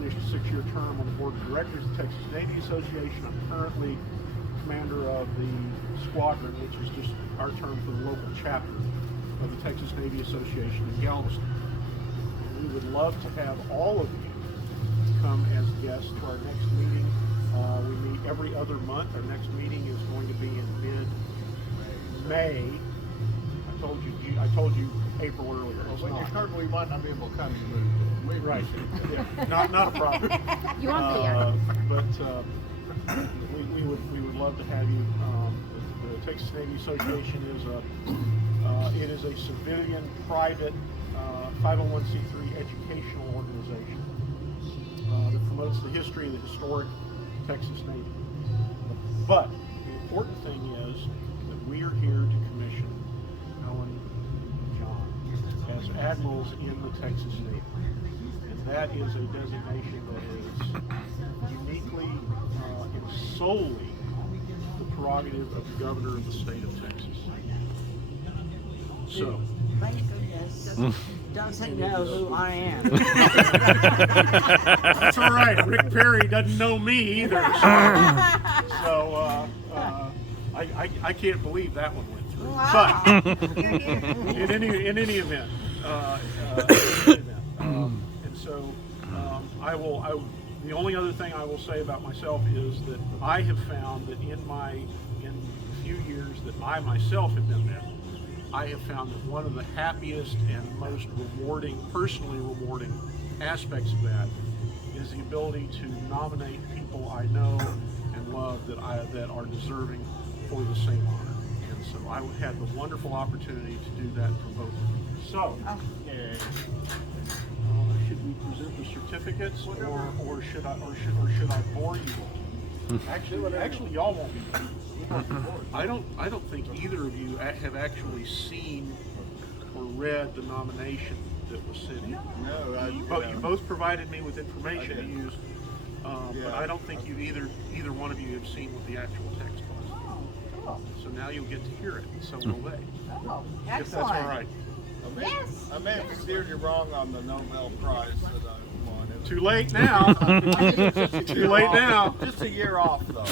finished a 6-year term on the board of directors of the Texas Navy Association. I'm currently commander of the squadron, which is just our term for the local chapter of the Texas Navy Association in Galveston. And we would love to have all of you come as guests to our next meeting. We meet every other month. Our next meeting is going to be in mid-May. I told you April earlier. Well, when you heard we might not be able to come, you moved. Right. Yeah. Not a problem. You won't be here. But we would love to have you. The Texas Navy Association is a civilian private 501c3 educational organization that promotes the history of the historic Texas Navy. But the important thing is that we are here to commission Helen and John as admirals in the Texas Navy. And that is a designation that is uniquely and solely the prerogative of the governor of the state of Texas. So, Thank goodness. Doesn't know who I am. that's all right. Rick Perry doesn't know me either. So I can't believe that one went through. Wow. But in any event, and so the only other thing I will say about myself is that I have found that in the few years that I myself have been there, I have found that one of the happiest and most personally rewarding aspects of that is the ability to nominate people I know and love that are deserving for the same honor. And so I had the wonderful opportunity to do that for both of you. So, should we present the certificates, or should I bore you? Actually, y'all won't be. I don't think either of you have actually seen or read the nomination that was sent in. No, You both provided me with information to use, but I don't think either one of you have seen what the actual text was. Oh, cool. So now you'll get to hear it, and so will they. Oh, If excellent. that's all right. Yes. I may have steered you wrong on the Nobel Prize that I won. Too late now. Too late now. Just a year off, though.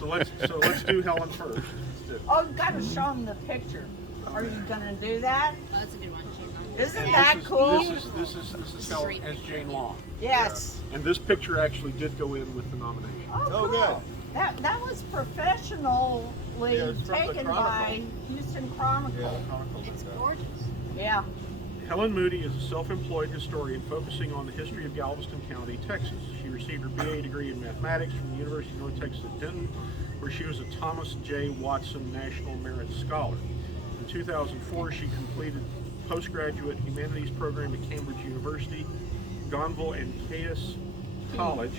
So let's do Helen first. Oh, you gotta show them the picture. Are you gonna do that? Oh, that's a good one. Isn't And that cool? This is Helen as Jane Long. Yes. And this picture actually did go in with the nomination. Oh, Oh, cool. good. That was professionally it's from the taken by Chronicle. Houston Chronicle. Yeah, the Chronicles It's did that. gorgeous. Yeah. Helen Moody is a self-employed historian focusing on the history of Galveston County, Texas. She received her BA degree in mathematics from the University of North Texas at Denton, where she was a Thomas J. Watson National Merit Scholar. In 2004, she completed postgraduate humanities program at Cambridge University, Gonville and Caius College,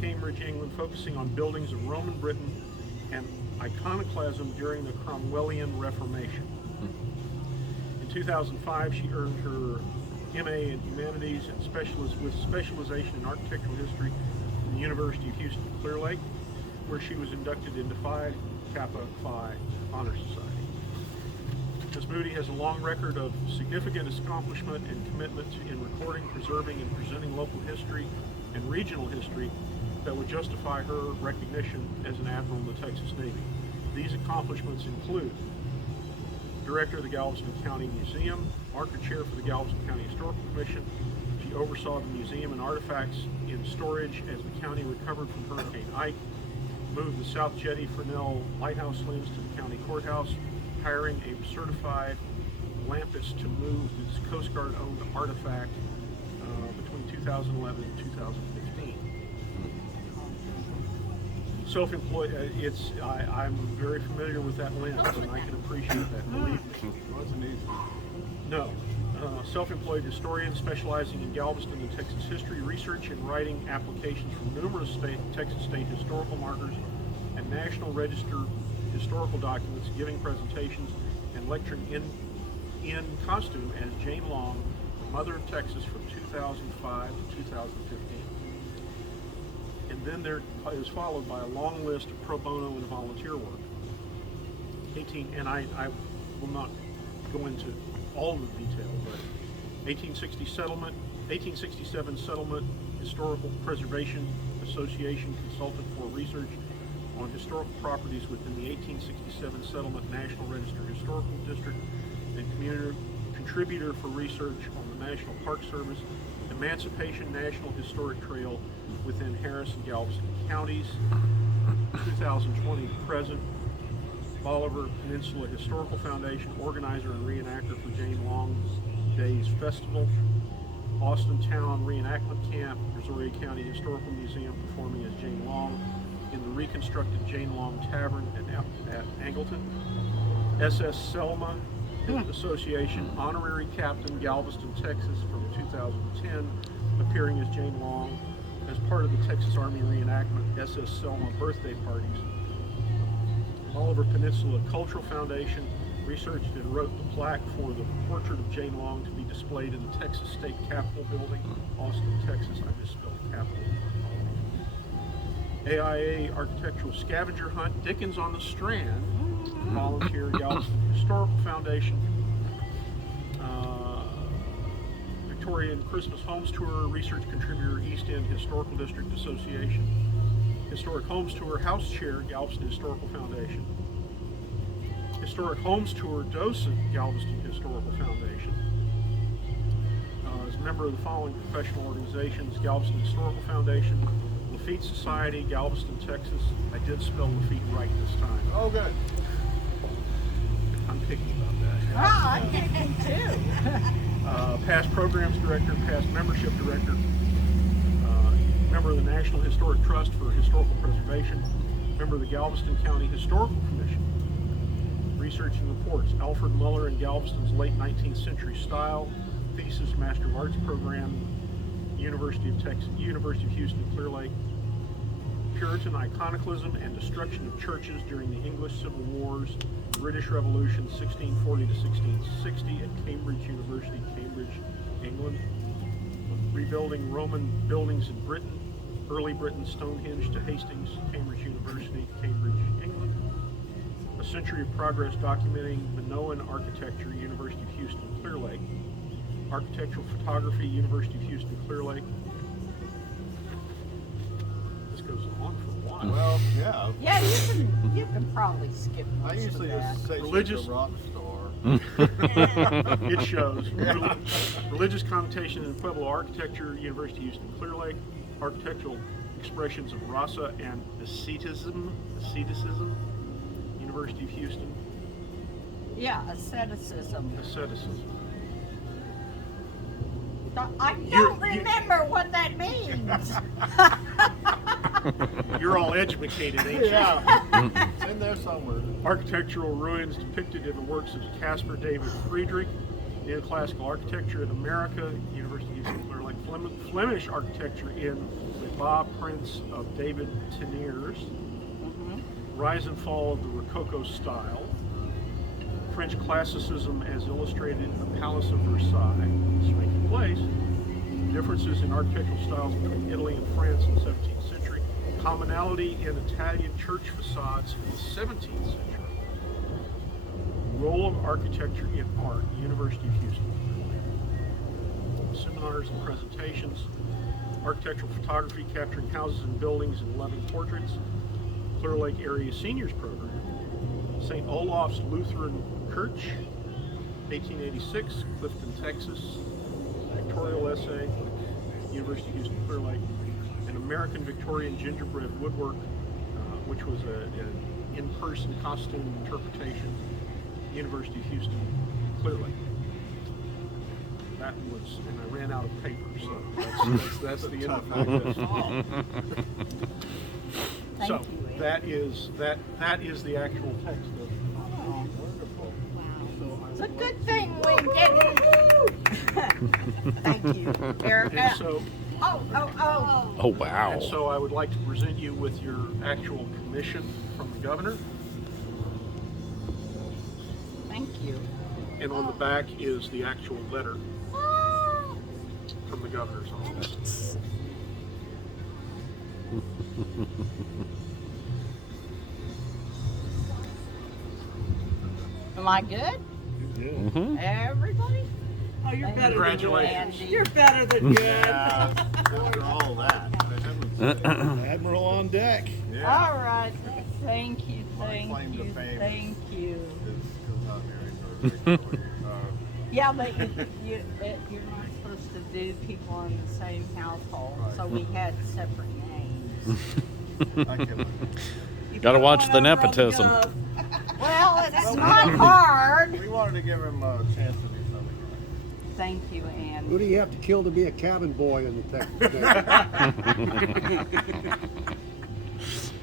Cambridge, England, focusing on buildings of Roman Britain and iconoclasm during the Cromwellian Reformation. In 2005, she earned her MA in Humanities and with specialization in Architectural History from the University of Houston Clear Lake, where she was inducted into Phi Kappa Phi Honor Society. Ms. Moody has a long record of significant accomplishment and commitment in recording, preserving, and presenting local history and regional history that would justify her recognition as an admiral in the Texas Navy. These accomplishments include Director of the Galveston County Museum, Marker Chair for the Galveston County Historical Commission. She oversaw the museum and artifacts in storage as the county recovered from Hurricane Ike, moved the South Jetty Fresnel Lighthouse limbs to the county courthouse, hiring a certified lampist to move this Coast Guard-owned artifact between 2011 and 2015. Self-employed, I'm very familiar with that lens, and I can appreciate that, believe me. It wasn't easy. No. Self-employed historian specializing in Galveston and Texas history, research and writing applications from numerous Texas state historical markers and National Register historical documents, giving presentations and lecturing in costume as Jane Long, Mother of Texas from 2005 to 2015. And then there is followed by a long list of pro bono and volunteer work. And I will not go into all of the detail, but 1867 settlement, Historical Preservation Association consultant for research on historical properties within the 1867 settlement National Register Historical District, and contributor for research on the National Park Service, Emancipation National Historic Trail within Harris and Galveston counties, 2020 present. Bolivar Peninsula Historical Foundation, organizer and reenactor for Jane Long Days Festival. Austin Town Reenactment Camp, Missouri County Historical Museum performing as Jane Long in the reconstructed Jane Long Tavern at Angleton. SS Selma Association Honorary Captain, Galveston, Texas from 2010, appearing as Jane Long as part of the Texas Army reenactment SS Selma birthday parties. Bolivar Peninsula Cultural Foundation researched and wrote the plaque for the portrait of Jane Long to be displayed in the Texas State Capitol Building, Austin, Texas. I misspelled Capitol. AIA Architectural Scavenger Hunt, Dickens on the Strand, volunteer, Galveston Historical Foundation. Victorian Christmas Homes Tour, research contributor, East End Historical District Association. Historic Homes Tour, house chair, Galveston Historical Foundation. Historic Homes Tour, docent, Galveston Historical Foundation. As a member of the following professional organizations: Galveston Historical Foundation, Lafitte Society, Galveston, Texas. I did spell Lafitte right this time. Oh, good. I'm picky about that. Ah, I'm thinking too. Past programs director, past membership director, member of the National Historic Trust for Historical Preservation, member of the Galveston County Historical Commission. Research and reports: Alfred Muller in Galveston's late 19th century style, thesis, Master of Arts program, University of Texas, University of Houston, Clear Lake. Puritan iconoclasm and destruction of churches during the English Civil Wars, British Revolution, 1640 to 1660 at Cambridge University, Cambridge, England. Rebuilding Roman buildings in Britain, early Britain, Stonehenge to Hastings, Cambridge University, Cambridge, England. A Century of Progress documenting Minoan architecture, University of Houston, Clear Lake. Architectural photography, University of Houston, Clear Lake. This goes on for a while. Well, yeah. Yeah, you can probably skip most I usually of that. just say Religious- she's a rock star. It shows. Religious connotation in Pueblo architecture, University of Houston, Clear Lake. Architectural expressions of rasa and asceticism, University of Houston. Yeah, asceticism. Asceticism. I You- don't remember what that means. You're all educated, ain't you? Yeah. It's in there somewhere. Architectural ruins depicted in the works of Caspar David Friedrich. Neoclassical architecture in America, University of Houston, Clear Lake. Flemish architecture in the Bob Prince of David Teniers. Rise and fall of the Rococo style. French classicism as illustrated in the Palace of Versailles, swanky place. Differences in architectural styles between Italy and France in the 17th century. Commonality in Italian church facades in the 17th century. Role of architecture in art, University of Houston. Seminars and presentations. Architectural photography capturing houses and buildings and loving portraits. Clear Lake Area Seniors Program. St. Olaf's Lutheran Church, 1886, Clifton, Texas. Pictorial essay, University of Houston, Clear Lake. An American Victorian gingerbread woodwork, which was an in-person costume interpretation, University of Houston, Clear Lake. That was, and I ran out of paper, so that's the end of my list. Thank So you, Ed. that is the actual text of. Wonderful. It's a good thing we didn't. Thank you, Erica. And so, Oh. Oh, wow. and so I would like to present you with your actual commission from the governor, Thank you. and on the back is the actual letter from the governor's office. Am I good? Mhm. Everybody Oh, you're better than Congratulations. Andy. You're better than good. Yeah, after all that, for heaven's sake. Admiral on deck. Yeah. All right. Thank you. My Thank claim to you. fame Thank you. Goes out here. Yeah, but you're not supposed to do people in the same household, Right. so we had separate names. I can, You Gotta put watch one the over on nepotism. gov. Well, it's not hard. we wanted to give him a chance to do something. Thank you, Who Ann. do you have to kill to be a cabin boy in the Texas Navy?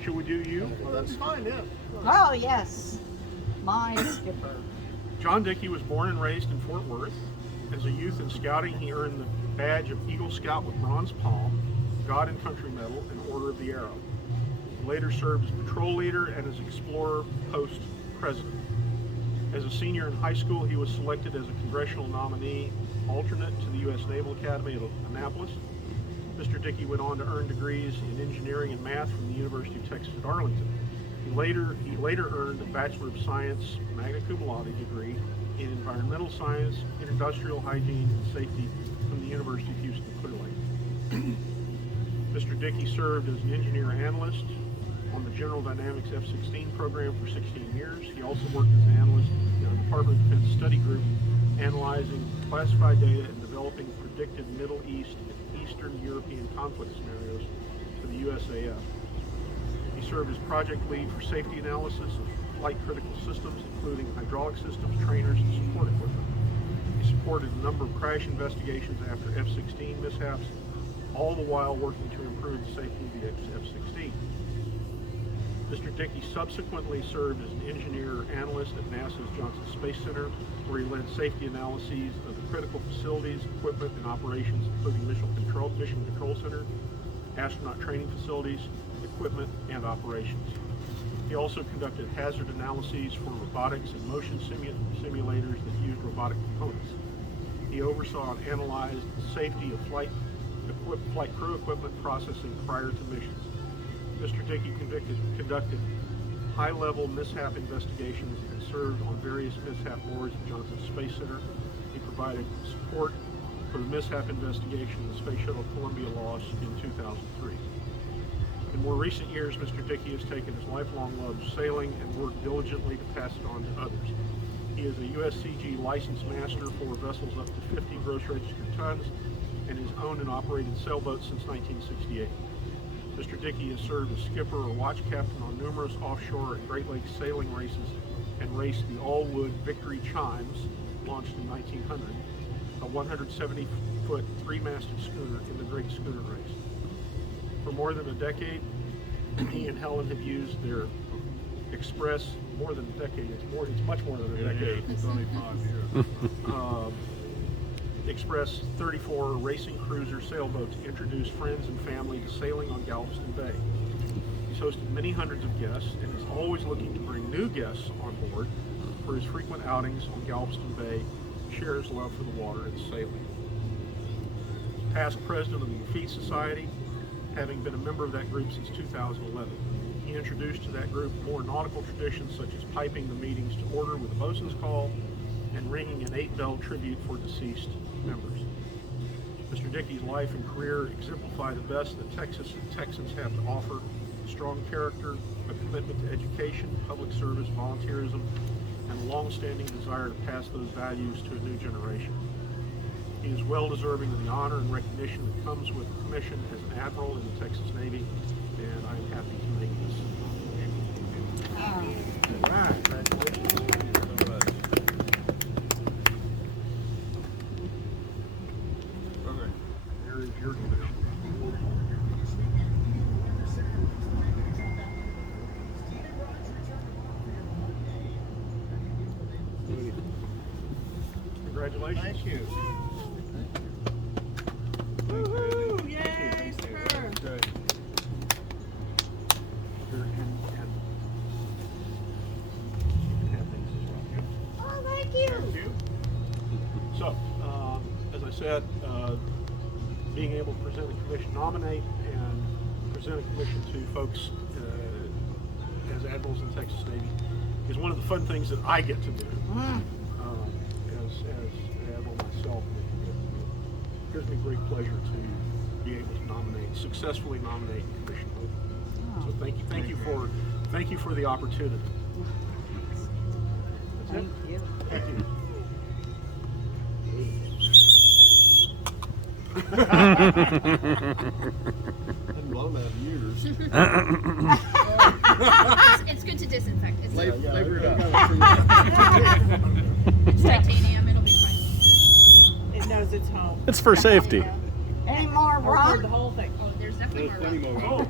Should we do you? Well, that's fine, yeah. Oh, yes. My skipper. John Dickey was born and raised in Fort Worth. As a youth in scouting, he earned the badge of Eagle Scout with Bronze Palm, God and Country Medal, and Order of the Arrow. He later served as patrol leader and as Explorer Post President. As a senior in high school, he was selected as a congressional nominee alternate to the U.S. Naval Academy at Annapolis. Mr. Dickey went on to earn degrees in engineering and math from the University of Texas at Arlington. He later earned a Bachelor of Science magna cum laude degree in environmental science, industrial hygiene, and safety from the University of Houston Clear Lake. Mr. Dickey served as an engineer analyst on the General Dynamics F-16 program for 16 years. He also worked as an analyst in the Department of Defense Study Group, analyzing classified data and developing predicted Middle East and Eastern European conflict scenarios for the USAF. He served as project lead for safety analysis of flight critical systems, including hydraulic systems, trainers, and support equipment. He supported a number of crash investigations after F-16 mishaps, all the while working to improve the safety of the F-16. Mr. Dickey subsequently served as an engineer analyst at NASA's Johnson Space Center, where he led safety analyses of the critical facilities, equipment, and operations, including Mission Control Center, astronaut training facilities, equipment, and operations. He also conducted hazard analyses for robotics and motion simulators that used robotic components. He oversaw and analyzed the safety of flight crew equipment processing prior to missions. Mr. Dickey conducted high-level mishap investigations and served on various mishap boards at Johnson Space Center. He provided support for the mishap investigation of the Space Shuttle Columbia loss in 2003. In more recent years, Mr. Dickey has taken his lifelong love of sailing and worked diligently to pass it on to others. He is a USCG licensed master for vessels up to 50 gross registered tons and has owned and operated sailboats since 1968. Mr. Dickey has served as skipper or watch captain on numerous offshore and Great Lakes sailing races and raced the all-wood Victory Chimes, launched in 1900, a 170-foot three-masted schooner in the Great Schooner Race. For more than a decade, he and Helen have used their Express, more than a decade, it's much more than a decade. It's only 5 years. Express 34 racing cruiser sailboats introduce friends and family to sailing on Galveston Bay. He's hosted many hundreds of guests and is always looking to bring new guests on board for his frequent outings on Galveston Bay, shares love for the water and sailing. Past president of the Lafitte Society, having been a member of that group since 2011. He introduced to that group more nautical traditions such as piping the meetings to order with a bosun's call and ringing an 8-bell tribute for deceased members. Mr. Dickey's life and career exemplify the best that Texas and Texans have to offer: strong character, a commitment to education, public service, volunteerism, and a long-standing desire to pass those values to a new generation. He is well deserving of the honor and recognition that comes with a commission as an admiral in the Texas Navy, and I am happy to make this nomination. All right, congratulations. Thank you so much. Okay. Here is your commission. Congratulations. Thank you. Woohoo! Yay, sir. Great. Here, and you can have these as well. Oh, thank you. Thank you. So, as I said, being able to present a commission, nominate and present a commission to folks as admirals in the Texas Navy is one of the fun things that I get to do as an admiral myself. gives me great pleasure to be able to successfully nominate and commission. So thank you for the opportunity. That's it. Thank you. Thank you. Hadn't blown out of years. It's good to disinfect. It's, Labor it up. it's titanium. It'll be fine. It knows it's home. It's for safety. Any more Or rum? the whole thing. Oh, there's definitely more. Plenty room. more. Oh,